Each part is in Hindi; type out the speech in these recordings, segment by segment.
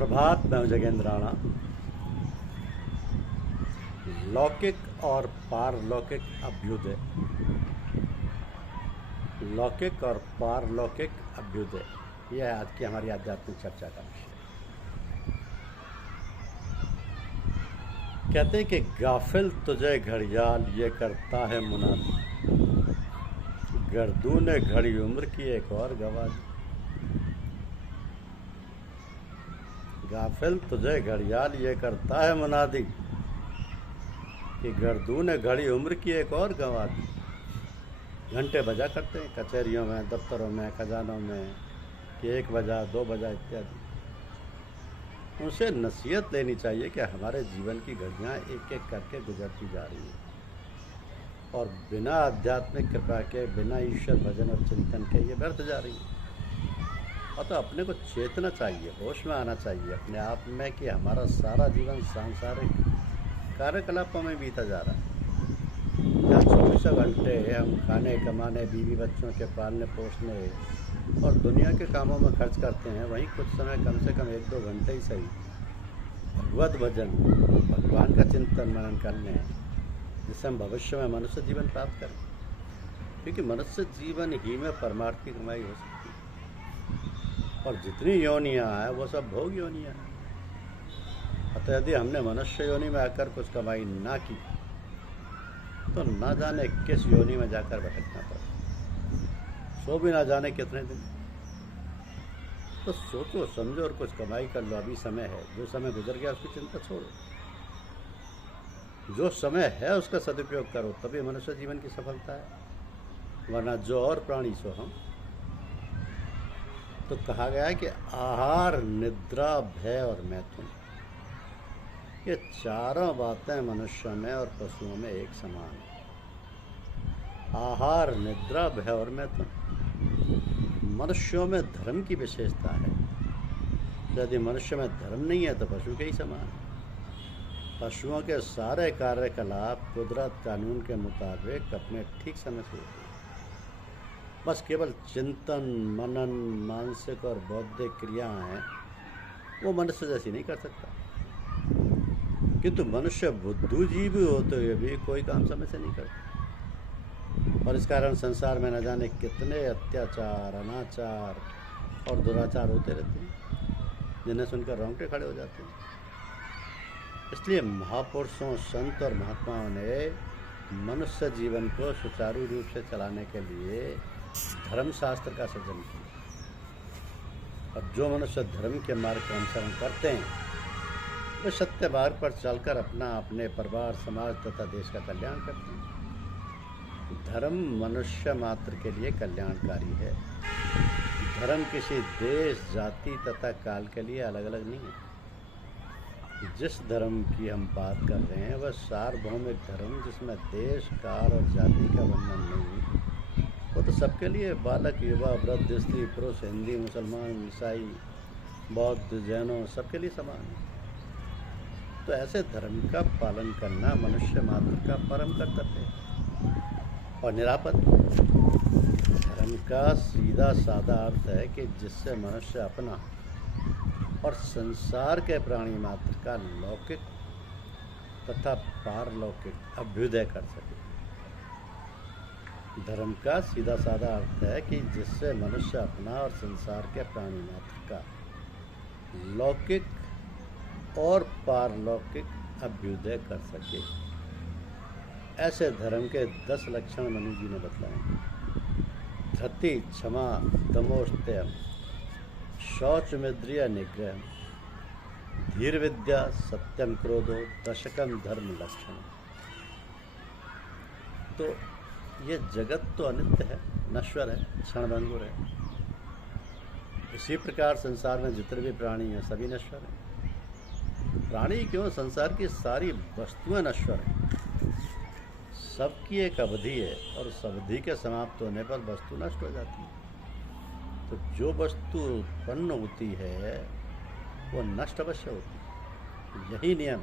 प्रभात। मैं हूं जगेंद्र राणा। लौकिक और पारलौकिक अभ्युदय। लौकिक और पारलौकिक अभ्युदय, यह है आज की हमारी आध्यात्मिक चर्चा का विषय। कहते हैं कि गाफिल तुझे घड़ियाल ये करता है मुनादी, गर्दू ने घड़ी उम्र की एक और गवा दी। गाफिल तुझे घड़ियाल ये करता है मुनादी कि गर्दू ने घड़ी उम्र की एक और गवा दी। घंटे बजा करते हैं कचहरियों में, दफ्तरों में, खजानों में कि 1 बजा, 2 बजा इत्यादि। उनसे नसीहत लेनी चाहिए कि हमारे जीवन की घड़ियाँ एक एक करके गुजरती जा रही हैं और बिना आध्यात्मिक कृपा के, बिना ईश्वर भजन और चिंतन के ये व्यर्थ जा रही हैं। और तो अपने को चेतना चाहिए, होश में आना चाहिए अपने आप में कि हमारा सारा जीवन सांसारिक कार्यकलापों में बीता जा रहा है। जहाँ 24 घंटे हम खाने, कमाने, बीवी बच्चों के पालने पोसने और दुनिया के कामों में खर्च करते हैं, वहीं कुछ समय कम से कम 1-2 घंटे ही सही भगवत भजन, भगवान का चिंतन मनन कर लें, जिससे हम भविष्य में मनुष्य जीवन प्राप्त करें। क्योंकि मनुष्य जीवन ही में परमार्थ की कमाई हो सकती है और जितनी योनियाँ हैं वो सब भोग योनियाँ हैं। अतः यदि हमने मनुष्य योनि में आकर कुछ कमाई ना की तो ना जाने किस योनि में जाकर भटकना पड़े, सो भी ना जाने कितने दिन। तो सोचो समझो और कुछ कमाई कर लो, अभी समय है। जो समय गुजर गया उसकी चिंता छोड़ो, जो समय है उसका सदुपयोग करो, तभी मनुष्य जीवन की सफलता है। वरना जो और प्राणी सो हम। तो कहा गया है कि आहार, निद्रा, भय और मैथुन, ये चारों बातें मनुष्य में और पशुओं में एक समान है। आहार, निद्रा, भय और मैथुन। मनुष्यों में धर्म की विशेषता है। यदि मनुष्य में धर्म नहीं है तो पशु के ही समान है। पशुओं के सारे कार्यकलाप कुदरत कानून के मुताबिक अपने ठीक समय से होते हैं। बस केवल चिंतन, मनन, मानसिक और बौद्धिक क्रियाएं वो मनुष्य जैसी नहीं कर सकता। किंतु मनुष्य बुद्धू जीव होते हुए भी कोई काम समय से नहीं करता और इस कारण संसार में न जाने कितने अत्याचार, अनाचार और दुराचार होते रहते हैं, जिन्हें सुनकर रोंगटे खड़े हो जाते हैं। इसलिए महापुरुषों, संत और महात्माओं ने मनुष्य जीवन को सुचारू रूप से चलाने के लिए धर्मशास्त्र का सृजन किया। और जो मनुष्य धर्म के मार्ग का अनुसरण करते हैं वे सत्य मार्ग पर चलकर अपना, अपने परिवार, समाज तथा देश का कल्याण करते हैं। धर्म मनुष्य मात्र के लिए कल्याणकारी है। धर्म किसी देश, जाति तथा काल के लिए अलग अलग नहीं है। जिस धर्म की हम बात कर रहे हैं वह सार्वभौमिक धर्म, जिसमें देश, काल और जाति का बंधन नहीं, वो तो सबके लिए, बालक, युवा, वृद्ध, स्त्री, पुरुष, हिंदी, मुसलमान, ईसाई, बौद्ध, जैनों, सबके लिए समान है। तो ऐसे धर्म का पालन करना मनुष्य मात्र का परम कर्तव्य है और निरापद। धर्म का सीधा साधा अर्थ है कि जिससे मनुष्य अपना और संसार के प्राणी मात्र का लौकिक तथा पारलौकिक अभ्युदय कर सके। धर्म का सीधा साधा अर्थ है कि जिससे मनुष्य अपना और संसार के प्राणी मात्र का लौकिक और पारलौकिक अभ्युदय कर सके। ऐसे धर्म के 10 लक्षण मनु जी ने बतलाए। धृति, क्षमा, दमोस्त्यम, शौचमिंद्रिय निग्रह, धीर विद्या, सत्यम क्रोधो, दशकम धर्म लक्षण। तो ये जगत तो अनित्य है, नश्वर है, क्षणभंगुर है। इसी प्रकार संसार में जितने भी प्राणी हैं सभी नश्वर हैं। प्राणी क्यों, संसार की सारी वस्तुएं नश्वर हैं। सबकी एक अवधि है और उस अवधि के समाप्त होने पर वस्तु नष्ट हो जाती है। तो जो वस्तु उत्पन्न होती है वो नष्ट अवश्य होती है, यही नियम।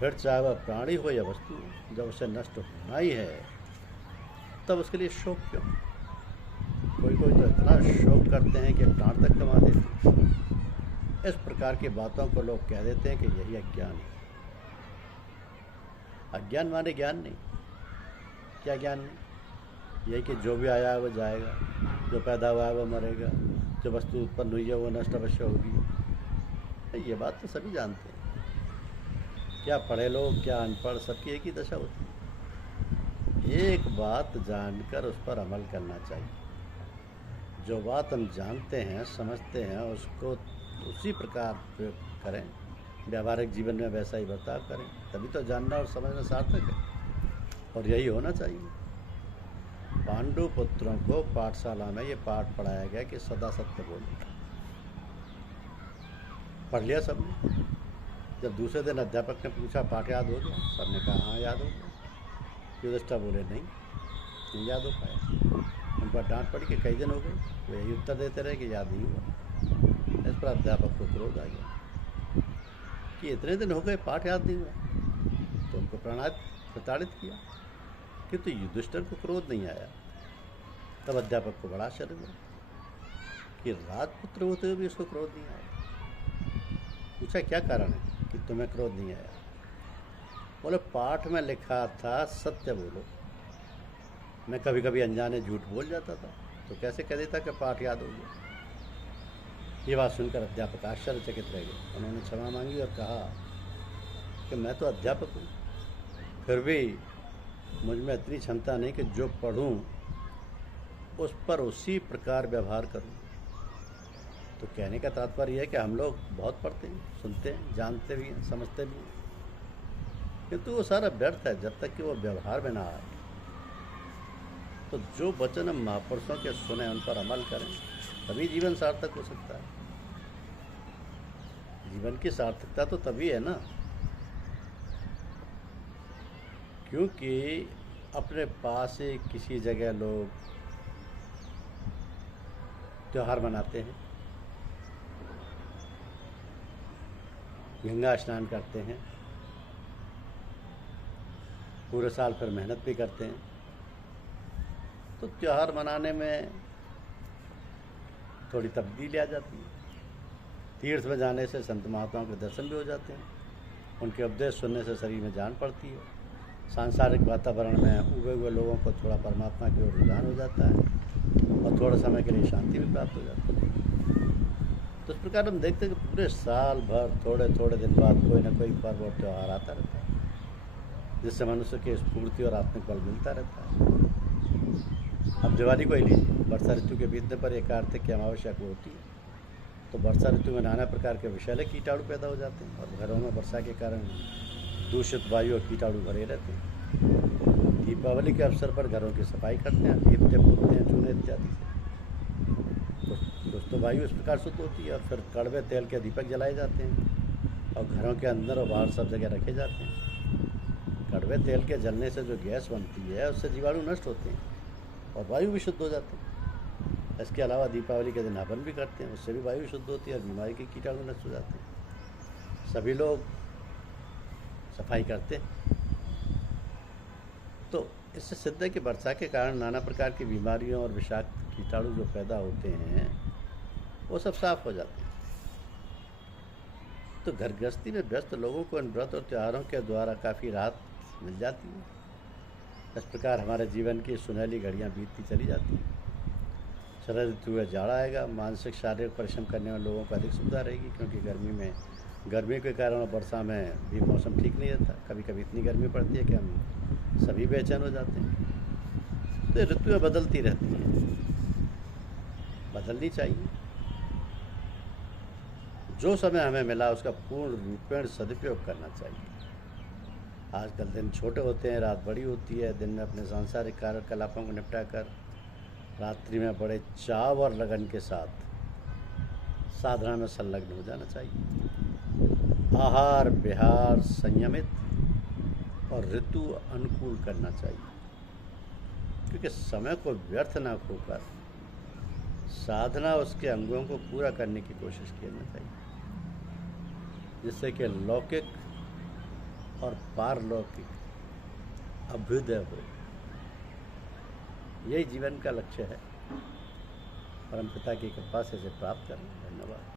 फिर चाहे वह प्राणी हो या वस्तु, जब उसे नष्ट होना ही है तब उसके लिए शोक क्यों? कोई कोई तो इतना शोक करते हैं कि प्राण तक गंवा देते हैं। इस प्रकार की बातों को लोग कह देते हैं कि यही अज्ञान है। अज्ञान माने ज्ञान नहीं। क्या ज्ञान नहीं? यही कि जो भी आया है वो जाएगा, जो पैदा हुआ है वो मरेगा, जो वस्तु उत्पन्न हुई है वो नष्ट अवश्य होगी। ये बात तो सभी जानते हैं। क्या पढ़े लोग क्या अनपढ़, सबकी एक ही दशा होती है। एक बात जानकर उस पर अमल करना चाहिए। जो बात हम जानते हैं समझते हैं उसको उसी प्रकार प्रयोग करें, व्यावहारिक जीवन में वैसा ही बर्ताव करें, तभी तो जानना और समझना सार्थक है। और यही होना चाहिए। पांडु पुत्रों को पाठशाला में ये पाठ पढ़ाया गया कि सदा सत्य बोलो। पढ़ लिया सबने। जब दूसरे दिन अध्यापक ने पूछा पाठ याद हो गया, सबने कहा हाँ याद हो गया। युधिष्ठिर बोले नहीं याद हो पाया। उन पर डांट पड़ी कि कई दिन हो गए, वो यही उत्तर देते रहे कि याद नहीं हुआ। इस पर अध्यापक को क्रोध आ गया कि इतने दिन हो गए पाठ याद नहीं हुआ। तो उनको प्रताड़ित किया, किंतु युधिष्ठिर को क्रोध नहीं आया। तब अध्यापक को बड़ा आश्चर्य हुआ कि राजपुत्र होते हुए भी उसको क्रोध नहीं आया। पूछा क्या कारण है कि तुम्हें क्रोध नहीं आया? बोले पाठ में लिखा था सत्य बोलो। मैं कभी कभी अनजाने झूठ बोल जाता था, तो कैसे कह देता कि पाठ याद हो गया। ये बात सुनकर अध्यापक आश्चर्यचकित रह गए। उन्होंने क्षमा मांगी और कहा कि मैं तो अध्यापक हूँ, फिर भी मुझ में इतनी क्षमता नहीं कि जो पढ़ूँ उस पर उसी प्रकार व्यवहार करूँ। तो कहने का तात्पर्य यह है कि हम लोग बहुत पढ़ते हैं, सुनते हैं, जानते भी हैं, समझते भी हैं, किंतु वो सारा व्यर्थ है जब तक कि वो व्यवहार में ना आए। तो जो वचन हम महापुरुषों के सुने उन पर अमल करें, तभी जीवन सार्थक हो सकता है। जीवन की सार्थकता तो तभी है ना, क्योंकि अपने पास ही किसी जगह लोग त्योहार मनाते हैं, गंगा स्नान करते हैं, पूरे साल फिर मेहनत भी करते हैं। तो त्योहार मनाने में थोड़ी तब्दीली आ जाती है। तीर्थ में जाने से संत महात्माओं के दर्शन भी हो जाते हैं, उनके उपदेश सुनने से शरीर में जान पड़ती है, सांसारिक वातावरण में उगे हुए लोगों को थोड़ा परमात्मा की ओर रुझान हो जाता है और थोड़े समय के लिए शांति भी प्राप्त हो जाती है। तो इस प्रकार हम देखते हैं कि पूरे साल भर थोड़े थोड़े दिन बाद कोई ना कोई पर्व और त्यौहार आता रहता है, जिससे मनुष्य की स्फूर्ति और आत्मिक बल मिलता रहता है। अब दिवाली को ही लीजिए, वर्षा ऋतु के बीतने पर एक कार्तिक की अमावस्या को होती है। तो वर्षा ऋतु में नाना प्रकार के विषैले कीटाणु पैदा हो जाते हैं और घरों में वर्षा के कारण दूषित वायु और कीटाणु भरे रहते हैं। दीपावली के अवसर पर घरों की सफाई करते हैं, लीपते पोतते हैं चूने इत्यादि से। कुछ तो वायु इस प्रकार शुद्ध होती है और फिर कड़वे तेल के दीपक जलाए जाते हैं और घरों के अंदर और बाहर सब जगह रखे जाते हैं। कड़वे तेल के जलने से जो गैस बनती है उससे जीवाणु नष्ट होते हैं और वायु भी शुद्ध हो जाती है। इसके अलावा दीपावली के दिन हवन भी करते हैं, उससे भी वायु शुद्ध होती है और बीमारी के कीटाणु नष्ट हो जाते हैं। सभी लोग सफाई करते हैं। तो इससे सिद्ध है कि वर्षा के कारण नाना प्रकार की बीमारियों और विषाक्त कीटाणु जो पैदा होते हैं वो सब साफ हो जाते हैं। तो घर गृहस्थी में व्यस्त लोगों को इन व्रत और त्योहारों के द्वारा काफ़ी राहत मिल जाती है। इस प्रकार हमारे जीवन की सुनहली घड़ियाँ बीतती चली जाती हैं। शरद ऋतु में जाड़ा आएगा, मानसिक शारीरिक परिश्रम करने वाले लोगों को अधिक सुविधा रहेगी, क्योंकि गर्मी के कारण वर्षा में भी मौसम ठीक नहीं रहता। कभी कभी इतनी गर्मी पड़ती है कि हम सभी बेचैन हो जाते हैं। तो ऋतुएं बदलती रहती हैं, बदलनी चाहिए। जो समय हमें मिला उसका पूर्ण रूपेण सदुपयोग करना चाहिए। आजकल दिन छोटे होते हैं, रात बड़ी होती है। दिन में अपने सांसारिक कार्यकलापों को निपटा कर रात्रि में बड़े चाव और लगन के साथ साधना में संलग्न हो जाना चाहिए। आहार विहार संयमित और ऋतु अनुकूल करना चाहिए, क्योंकि समय को व्यर्थ ना खोकर साधना उसके अंगों को पूरा करने की कोशिश करना चाहिए, जिससे कि लौकिक और पारलौकिक अभ्युदय हो। यही जीवन का लक्ष्य है। परमपिता की कृपा से इसे प्राप्त करें। धन्यवाद।